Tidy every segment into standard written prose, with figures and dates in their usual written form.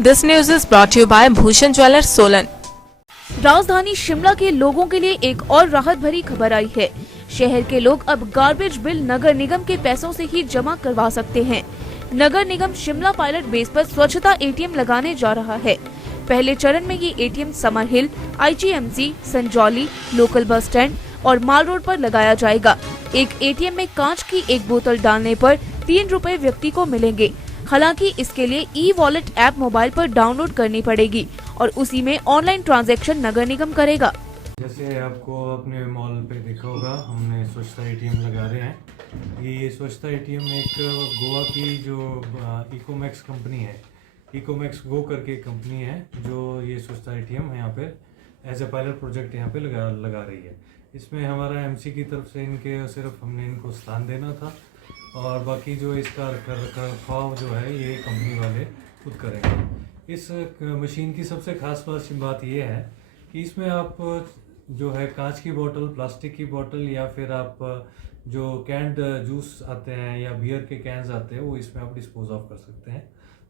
This news is brought to you by Bhushan Jewellers, Solan. राजधानी शिमला के लोगों के लिए एक और राहत भरी खबर आई है। शहर के लोग अब गार्बेज बिल नगर निगम के पैसों से ही जमा करवा सकते हैं। नगर निगम शिमला पायलट बेस पर स्वच्छता एटीएम लगाने जा रहा है। पहले चरण में ये ATM Summer Hill, IGMC, Sanjauli, local bus stand और माल रोड पर लगाया जाएगा। एक एटीएम में कांच की एक बोतल डालने पर 3 रुपए व्यक्ति को मिलेंगे। हालांकि इसके लिए ई-वॉलेट ऐप मोबाइल पर डाउनलोड करनी पड़ेगी और उसी में ऑनलाइन ट्रांजैक्शन नगर निगम करेगा। जैसे आपको अपने मॉल पे देखा होगा, हमने स्वच्छता एटीएम लगा रहे हैं। ये स्वच्छता एटीएम एक गोवा की जो इकोमैक्स कंपनी है, इकोमैक्स गो करके कंपनी है, जो ये स्वच्छता एटीएम यहाँ पे एज ए पायलट प्रोजेक्ट यहाँ पे लगा रही है। इसमें हमारा एमसी की तरफ से इनके सिर्फ हमने इनको स्थान देना था और बाकी जो इसका रखरखाव जो है ये कंपनी वाले खुद करेंगे। इस मशीन की सबसे खास बात ये है कि इसमें आप जो है कांच की बोतल, प्लास्टिक की बोतल या फिर आप जो कैंड जूस आते हैं या बियर के कैंस आते हैं वो इसमें आप डिस्पोज ऑफ कर सकते हैं,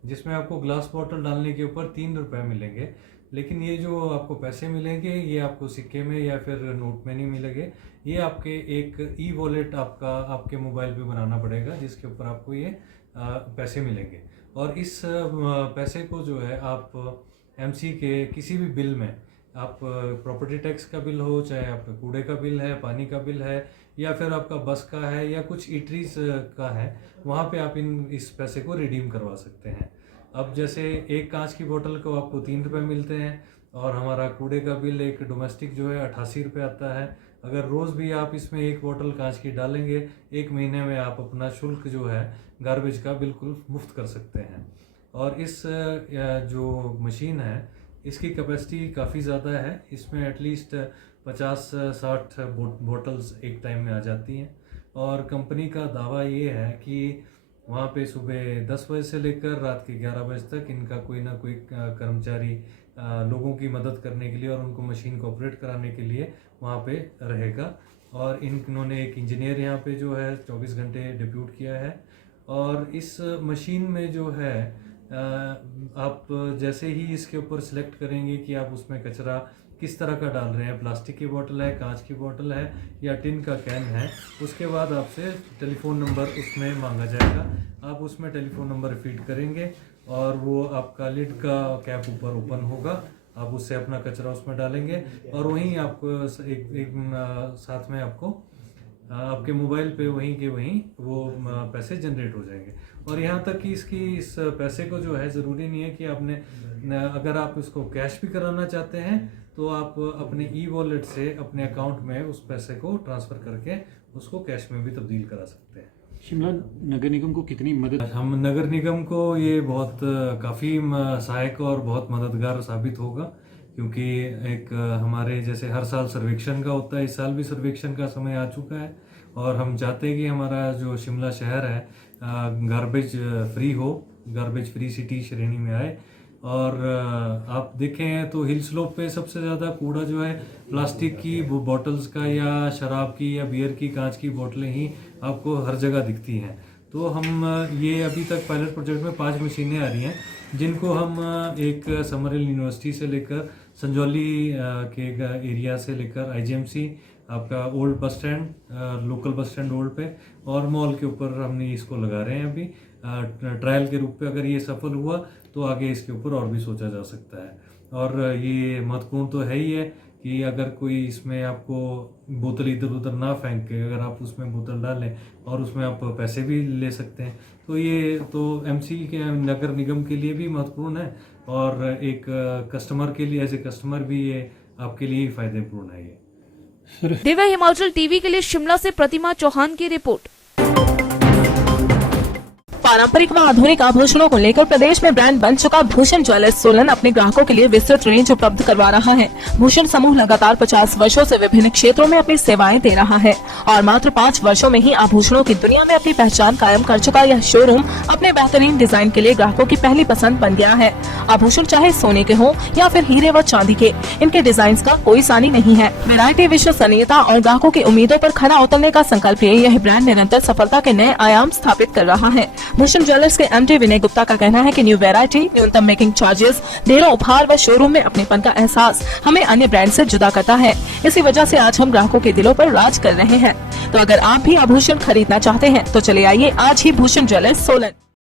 जिसमें आपको ग्लास बोतल डालने के ऊपर 3 रुपये मिलेंगे। लेकिन ये जो आपको पैसे मिलेंगे ये आपको सिक्के में या फिर नोट में नहीं मिलेंगे, ये आपके एक ई वॉलेट आपके मोबाइल पे बनाना पड़ेगा, जिसके ऊपर आपको ये पैसे मिलेंगे। और इस पैसे को जो है आप एमसी के किसी भी बिल में, आप प्रॉपर्टी टैक्स का बिल हो, चाहे आपका कूड़े का बिल है, पानी का बिल है, या फिर आपका बस का है या कुछ ईटरीज का है, वहाँ पे आप इस पैसे को रिडीम करवा सकते हैं। अब जैसे एक कांच की बोतल को आपको 3 रुपये मिलते हैं और हमारा कूड़े का बिल एक डोमेस्टिक जो है 88 रुपये आता है। अगर रोज़ भी आप इसमें एक बोतल कांच की डालेंगे, 1 महीने में आप अपना शुल्क जो है गार्बेज का बिल्कुल मुफ्त कर सकते हैं। और इस जो मशीन है इसकी कैपेसिटी काफ़ी ज़्यादा है, इसमें एटलीस्ट 50-60 बोतल्स एक टाइम में आ जाती हैं। और कंपनी का दावा ये है कि वहाँ पे सुबह 10 बजे से लेकर रात के 11 बजे तक इनका कोई ना कोई कर्मचारी लोगों की मदद करने के लिए और उनको मशीन को ऑपरेट कराने के लिए वहाँ पे रहेगा। और इन्होंने एक इंजीनियर यहाँ पे जो है 24 घंटे डिप्यूट किया है। और इस मशीन में जो है आप जैसे ही इसके ऊपर सिलेक्ट करेंगे कि आप उसमें कचरा किस तरह का डाल रहे हैं, प्लास्टिक की बोतल है, कांच की बोतल है या टिन का कैन है, उसके बाद आपसे टेलीफोन नंबर उसमें मांगा जाएगा। आप उसमें टेलीफोन नंबर फीड करेंगे और वो आपका लिड का कैप ऊपर ओपन होगा, आप उससे अपना कचरा उसमें डालेंगे और वहीं आपको एक साथ में आपको आपके मोबाइल पे वहीं के वहीं वो पैसे जनरेट हो जाएंगे। और यहाँ तक कि इस पैसे को जो है ज़रूरी नहीं है कि आपने, अगर आप इसको कैश भी कराना चाहते हैं तो आप अपने ई वॉलेट से अपने अकाउंट में उस पैसे को ट्रांसफ़र करके उसको कैश में भी तब्दील करा सकते हैं। शिमला नगर निगम को कितनी मदद? हम नगर निगम को ये बहुत काफ़ी सहायक और बहुत मददगार साबित होगा, क्योंकि एक हमारे जैसे हर साल सर्वेक्षण का होता है, इस साल भी सर्वेक्षण का समय आ चुका है और हम चाहते हैं कि हमारा जो शिमला शहर है गार्बेज फ्री हो, गार्बेज फ्री सिटी श्रेणी में आए। और आप देखें तो हिल स्लोप पे सबसे ज़्यादा कूड़ा जो है प्लास्टिक की बॉटल्स का या शराब की या बियर की कांच की बोतलें ही आपको हर जगह दिखती हैं। तो हम ये अभी तक पायलट प्रोजेक्ट में 5 मशीनें आ रही हैं, जिनको हम एक समर हिल यूनिवर्सिटी से लेकर संजौली के एरिया से लेकर आईजीएमसी, आपका old bus stand, local bus stand old पे और मॉल के ऊपर हमने इसको लगा रहे हैं अभी ट्रायल के रूप पे। अगर ये सफल हुआ तो आगे इसके ऊपर और भी सोचा जा सकता है। और ये महत्वपूर्ण तो है ही है कि अगर कोई इसमें आपको बोतल इधर उधर ना फेंक के अगर आप उसमें बोतल डालें और उसमें आप पैसे भी ले सकते हैं, तो ये तो एमसी के नगर निगम के लिए भी महत्वपूर्ण है और एक कस्टमर के लिए, एज ए कस्टमर भी ये आपके लिए ही फायदेपूर्ण है। ये दिव्य हिमाचल टीवी के लिए शिमला से प्रतिमा चौहान की रिपोर्ट। पारंपरिक व आधुनिक आभूषणों को लेकर प्रदेश में ब्रांड बन चुका भूषण ज्वेलर्स सोलन अपने ग्राहकों के लिए विस्तृत रेंज उपलब्ध करवा रहा है। भूषण समूह लगातार 50 वर्षों से विभिन्न क्षेत्रों में अपनी सेवाएं दे रहा है और मात्र 5 वर्षों में ही आभूषणों की दुनिया में अपनी पहचान कायम कर चुका यह शोरूम अपने बेहतरीन डिजाइन के लिए ग्राहकों की पहली पसंद बन गया है। आभूषण चाहे सोने के हो या फिर हीरे व चांदी के, इनके डिजाइन का कोई सानी नहीं है। वैरायटी, विश्वसनीयता और ग्राहकों की उम्मीदों पर खरा उतरने का संकल्प लिए यह ब्रांड निरंतर सफलता के नए आयाम स्थापित कर रहा है। भूषण ज्वेलर्स के एमडी विनय गुप्ता का कहना है कि न्यू वैरायटी, न्यूनतम मेकिंग चार्जेस, ढेरों उपहार व शोरूम में अपनेपन का एहसास हमें अन्य ब्रांड से जुदा करता है। इसी वजह से आज हम ग्राहकों के दिलों पर राज कर रहे हैं। तो अगर आप भी आभूषण खरीदना चाहते हैं तो चले आइए आज ही भूषण ज्वेलर्स सोलन।